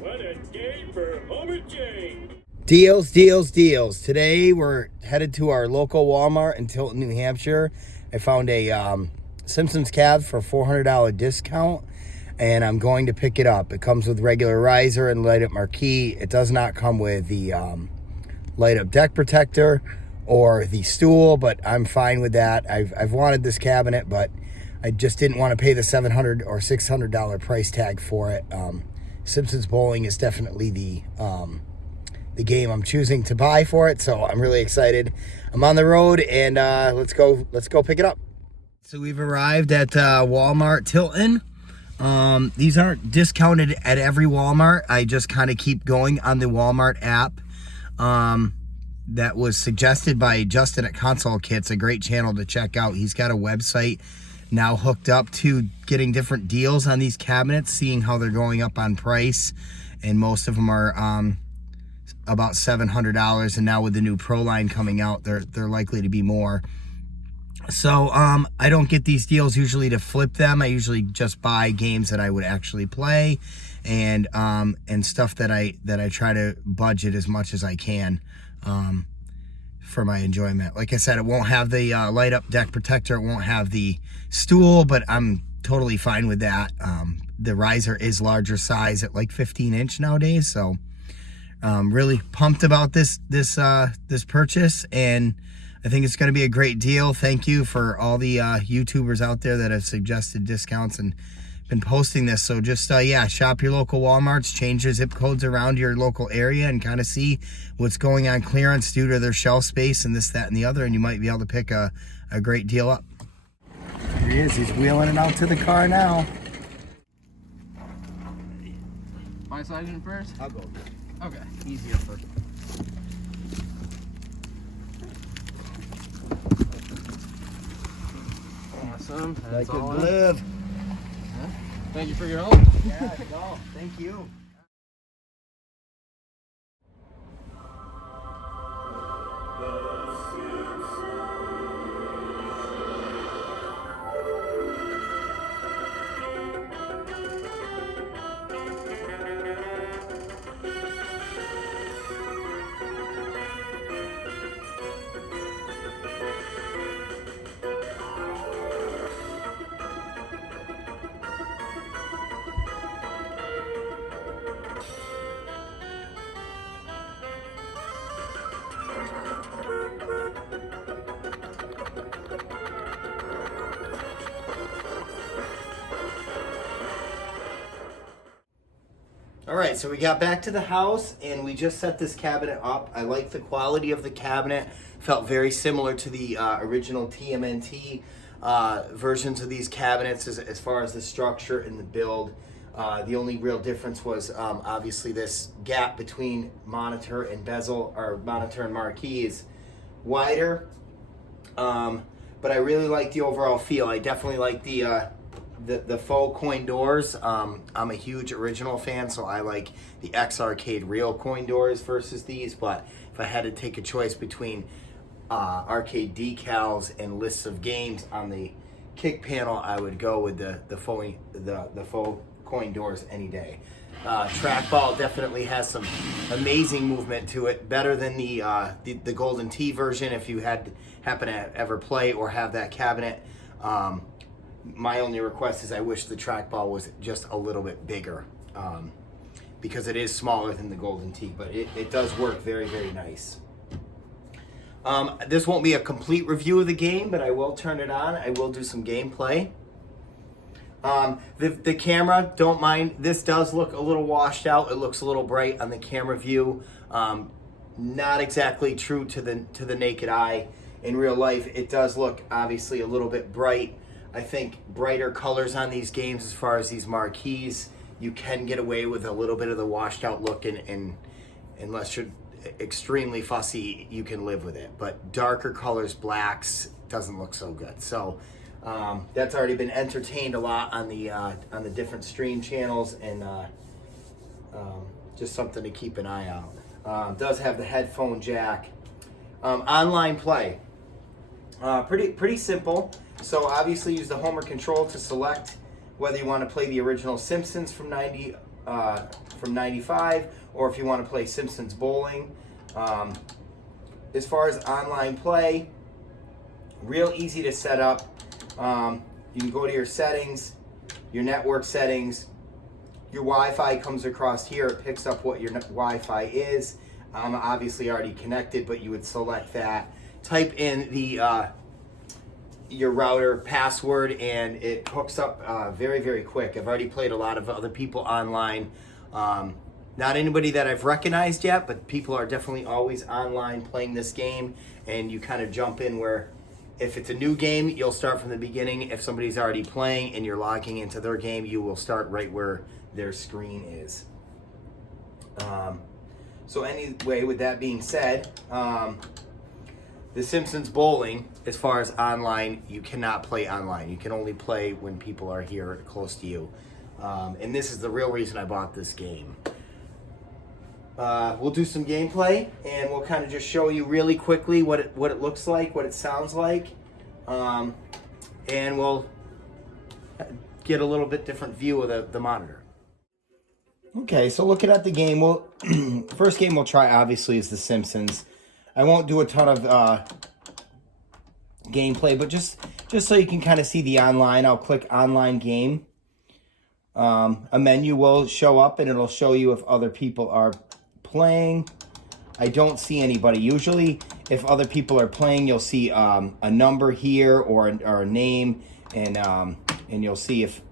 What a day for Homer J. Deals, deals, deals. Today we're headed to our local Walmart in Tilton, New Hampshire. I found a Simpsons cab for a $400 discount, and I'm going to pick it up. It comes with regular riser and light-up marquee. It does not come with the light-up deck protector or the stool, but I'm fine with that. I've wanted this cabinet, but I just didn't want to pay the $700 or $600 price tag for it. Simpsons Bowling is definitely the game I'm choosing to buy for it, so I'm really excited. I'm on the road, and let's go pick it up. So we've arrived at Walmart Tilton. These aren't discounted at every Walmart. I just kind of keep going on the Walmart app that was suggested by Justin at Console Kits, a great channel to check out. He's got a website now hooked up to getting different deals on these cabinets, seeing how they're going up on price, and most of them are about $700, and now with the new Pro line coming out, they're likely to be more. So I don't get these deals usually to flip them. I usually just buy games that I would actually play, and stuff that I try to budget as much as I can for my enjoyment. Like I said, it won't have the light up deck protector, it won't have the stool, but I'm totally fine with that. The riser is larger size at like 15-inch nowadays, so really pumped about this purchase, and I think it's going to be a great deal. Thank you for all the YouTubers out there that have suggested discounts and been posting this. So just shop your local Walmarts, change your zip codes around your local area, and kind of see what's going on clearance due to their shelf space and this, that, and the other, and you might be able to pick a great deal up. There he is. He's wheeling it out to the car now. My side in first? I'll go. Okay, easier first. Awesome. That's Like all. to live. Thank you for your help. Yeah, no, thank you. All right, so we got back to the house and we just set this cabinet up. I like the quality of the cabinet. Felt very similar to the original TMNT versions of these cabinets as far as the structure and the build. The only real difference was obviously this gap between monitor and bezel, or monitor and marquee, is wider. But I really like the overall feel. I definitely like the faux coin doors. I'm a huge original fan, so I like the X Arcade real coin doors versus these. But if I had to take a choice between arcade decals and lists of games on the kick panel, I would go with the faux coin doors any day. Trackball definitely has some amazing movement to it, better than the Golden Tee version. If you happen to ever play or have that cabinet, my only request is I wish the trackball was just a little bit bigger, because it is smaller than the Golden Tee, but it does work very, very nice. This won't be a complete review of the game, but I will turn it on. I will do some gameplay. The camera, don't mind, this does look a little washed out. It looks a little bright on the camera view. Not exactly true to the naked eye. In real life, it does look obviously a little bit bright. I think brighter colors on these games, as far as these marquees, you can get away with a little bit of the washed out look, and unless you're extremely fussy, you can live with it. But darker colors, blacks, doesn't look so good. So that's already been entertained a lot on the different stream channels, and just something to keep an eye out. Does have the headphone jack. Online play, pretty simple. So obviously use the Homer control to select whether you want to play the original Simpsons from from 95, or if you want to play Simpsons Bowling. As far as online play, real easy to set up. You can go to your settings, your network settings. Your Wi-Fi comes across here. It picks up what your Wi-Fi is. I'm obviously already connected, but you would select that. Type in your router password, and it hooks up very, very quick. I've already played a lot of other people online. Not anybody that I've recognized yet, but people are definitely always online playing this game, and you kind of jump in where if it's a new game, you'll start from the beginning. If somebody's already playing and you're logging into their game, you will start right where their screen is. So anyway, with that being said, the Simpsons Bowling, as far as online, you cannot play online. You can only play when people are here close to you. And this is the real reason I bought this game. We'll do some gameplay, and we'll kind of just show you really quickly what it looks like, what it sounds like. And we'll get a little bit different view of the monitor. Okay, so looking at the game, first game we'll try obviously is The Simpsons. I won't do a ton of gameplay, but just so you can kind of see the online, I'll click online game. A menu will show up, and it'll show you if other people are playing. I don't see anybody. Usually, if other people are playing, you'll see a number here or a name, and you'll see if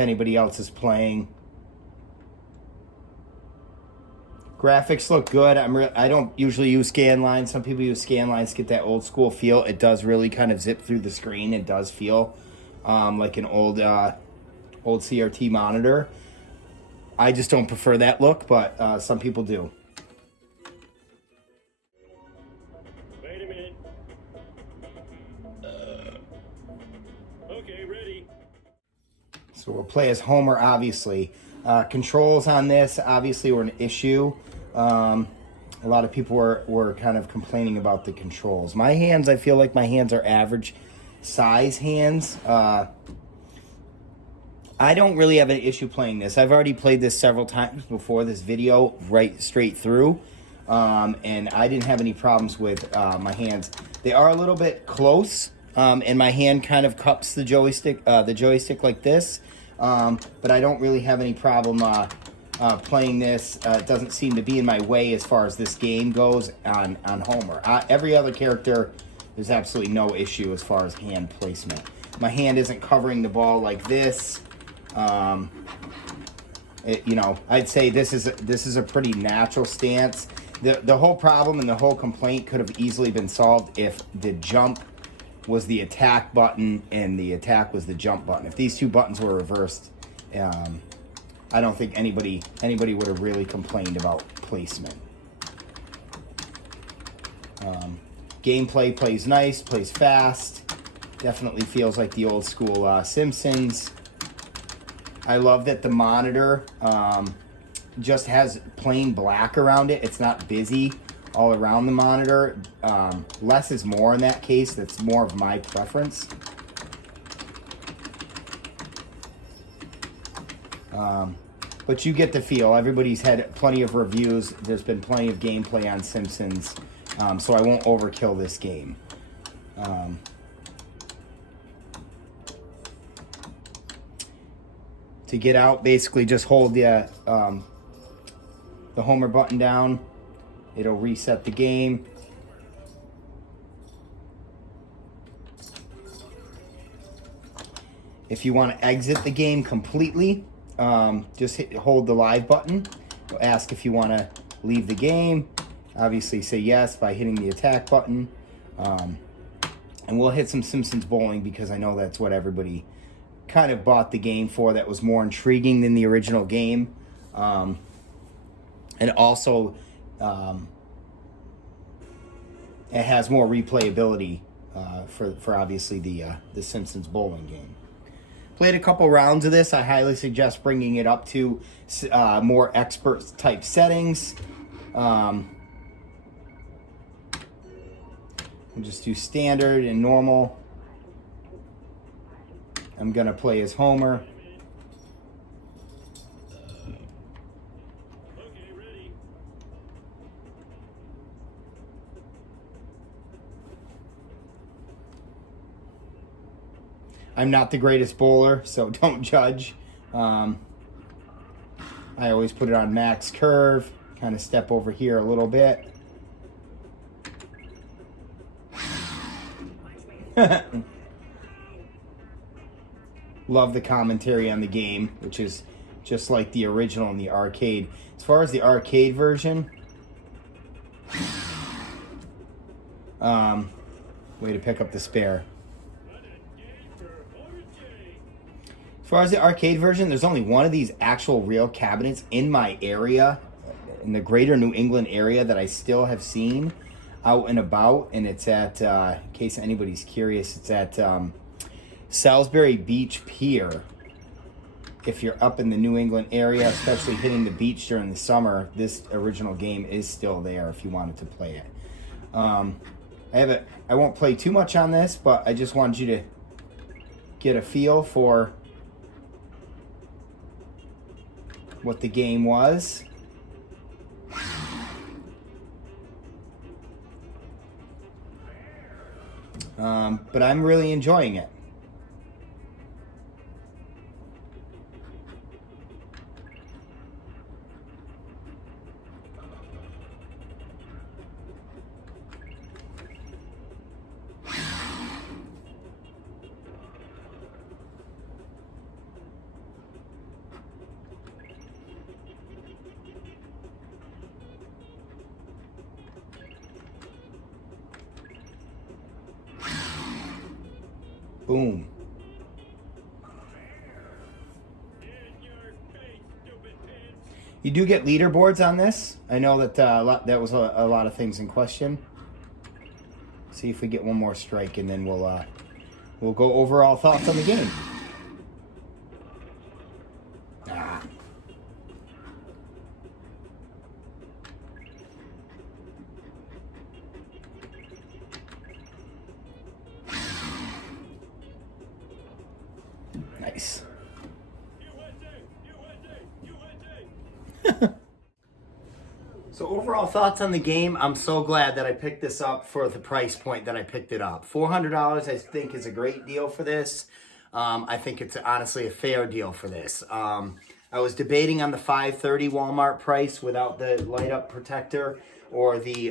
anybody else is playing. Graphics look good. I don't usually use scan lines. Some people use scan lines to get that old school feel. It does really kind of zip through the screen. It does feel like an old CRT monitor. I just don't prefer that look, but some people do. Wait a minute. Okay, ready. So we'll play as Homer, obviously. Controls on this, obviously, were an issue. A lot of people were kind of complaining about the controls. My hands, I feel like my hands are average size hands. I don't really have an issue playing this. I've already played this several times before this video, right straight through. And I didn't have any problems with my hands. They are a little bit close, and my hand kind of cups the joystick like this. But I don't really have any problem playing this. It doesn't seem to be in my way as far as this game goes on Homer. Every other character, there's absolutely no issue as far as hand placement. My hand isn't covering the ball like this. I'd say this is a pretty natural stance. The whole problem and the whole complaint could have easily been solved if the jump was the attack button and the attack was the jump button. If these two buttons were reversed, I don't think anybody would have really complained about placement. Gameplay plays nice, plays fast. Definitely feels like the old school Simpsons. I love that the monitor just has plain black around it. It's not busy all around the monitor. Less is more in that case. That's more of my preference. But you get the feel. Everybody's had plenty of reviews. There's been plenty of gameplay on Simpsons. So I won't overkill this game. To get out, basically just hold the Homer button down. It'll reset the game. If you want to exit the game completely, just hold the live button. It'll ask if you want to leave the game. Obviously say yes by hitting the attack button. And we'll hit some Simpsons Bowling because I know that's what everybody kind of bought the game for. That was more intriguing than the original game. And also, it has more replayability for obviously the Simpsons Bowling game. Played a couple rounds of this. I highly suggest bringing it up to more expert type settings. We'll just do standard and normal. I'm going to play as Homer. Okay, ready. I'm not the greatest bowler, so don't judge. I always put it on max curve, kind of step over here a little bit. Love the commentary on the game, which is just like the original in the arcade. As far as the arcade version, way to pick up the spare. As far as the arcade version, there's only one of these actual real cabinets in my area, in the greater New England area, that I still have seen out and about, and it's at, in case anybody's curious, it's at Salisbury Beach Pier. If you're up in the New England area, especially hitting the beach during the summer, this original game is still there if you wanted to play it. I won't play too much on this, but I just wanted you to get a feel for what the game was. But I'm really enjoying it. Boom. You do get leaderboards on this. I know that that was a lot of things in question. See if we get one more strike, and then we'll go overall thoughts on the game. Nice. So overall thoughts on the game, I'm so glad that I picked this up for the price point that I picked it up. $400 I think is a great deal for this. I think it's honestly a fair deal for this. I was debating on the $5.30 Walmart price without the light up protector, or the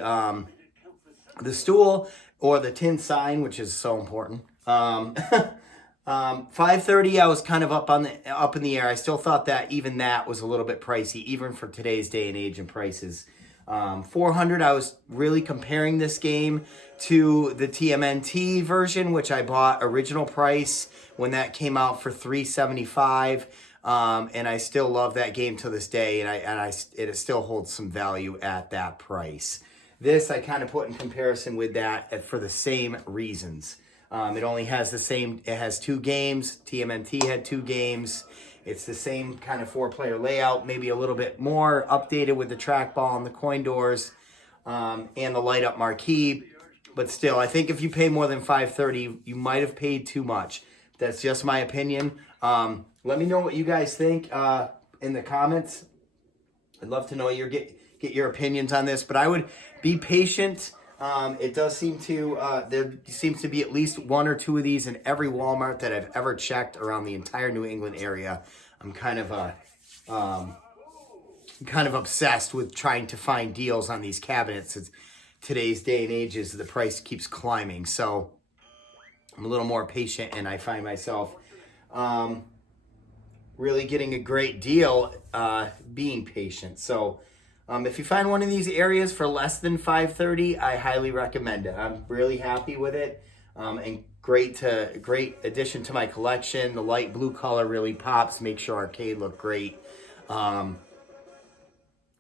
stool, or the tin sign, which is so important. $5.30 I was kind of up in the air. I still thought that even that was a little bit pricey, even for today's day and age and prices. $400 I was really comparing this game to the TMNT version, which I bought original price when that came out for $3.75. And I still love that game to this day, and it still holds some value at that price. This I kind of put in comparison with that for the same reasons. It only has it has 2 games. TMNT had 2 games. It's the same kind of 4-player layout, maybe a little bit more updated with the trackball and the coin doors, and the light up marquee. But still, I think if you pay more than $5.30, you might have paid too much. That's just my opinion. Let me know what you guys think in the comments. I'd love to know get your opinions on this, but I would be patient. It does seem to, there seems to be at least 1 or 2 of these in every Walmart that I've ever checked around the entire New England area. I'm kind of obsessed with trying to find deals on these cabinets. It's today's day and age, the price keeps climbing. So I'm a little more patient, and I find myself, really getting a great deal, being patient. So, if you find one of these areas for less than $5.30, I highly recommend it. I'm really happy with it, and great addition to my collection. The light blue color really pops, makes your arcade look great, and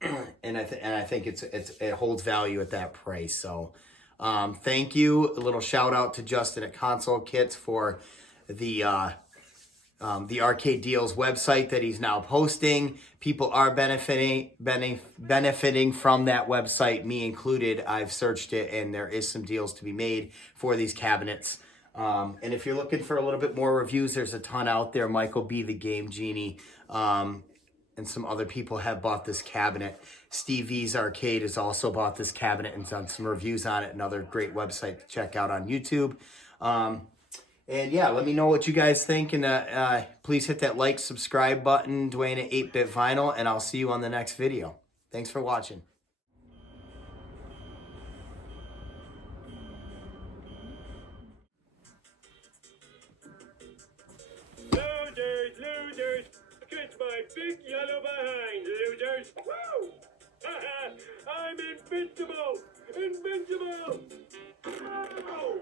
I think it holds value at that price. So, thank you. A little shout out to Justin at Console Kits for the the Arcade Deals website that he's now posting. People are benefiting from that website, me included. I've searched it, and there is some deals to be made for these cabinets. And if you're looking for a little bit more reviews, there's a ton out there. Michael B. the Game Genie, and some other people have bought this cabinet. Steve V's Arcade has also bought this cabinet and done some reviews on it. Another great website to check out on YouTube. And yeah, let me know what you guys think. And please hit that like, subscribe button, Dwayne at 8-Bit Vinyl. And I'll see you on the next video. Thanks for watching. Losers, losers! Kiss my big yellow behind, losers! Woo! I'm invincible! Invincible! Ow!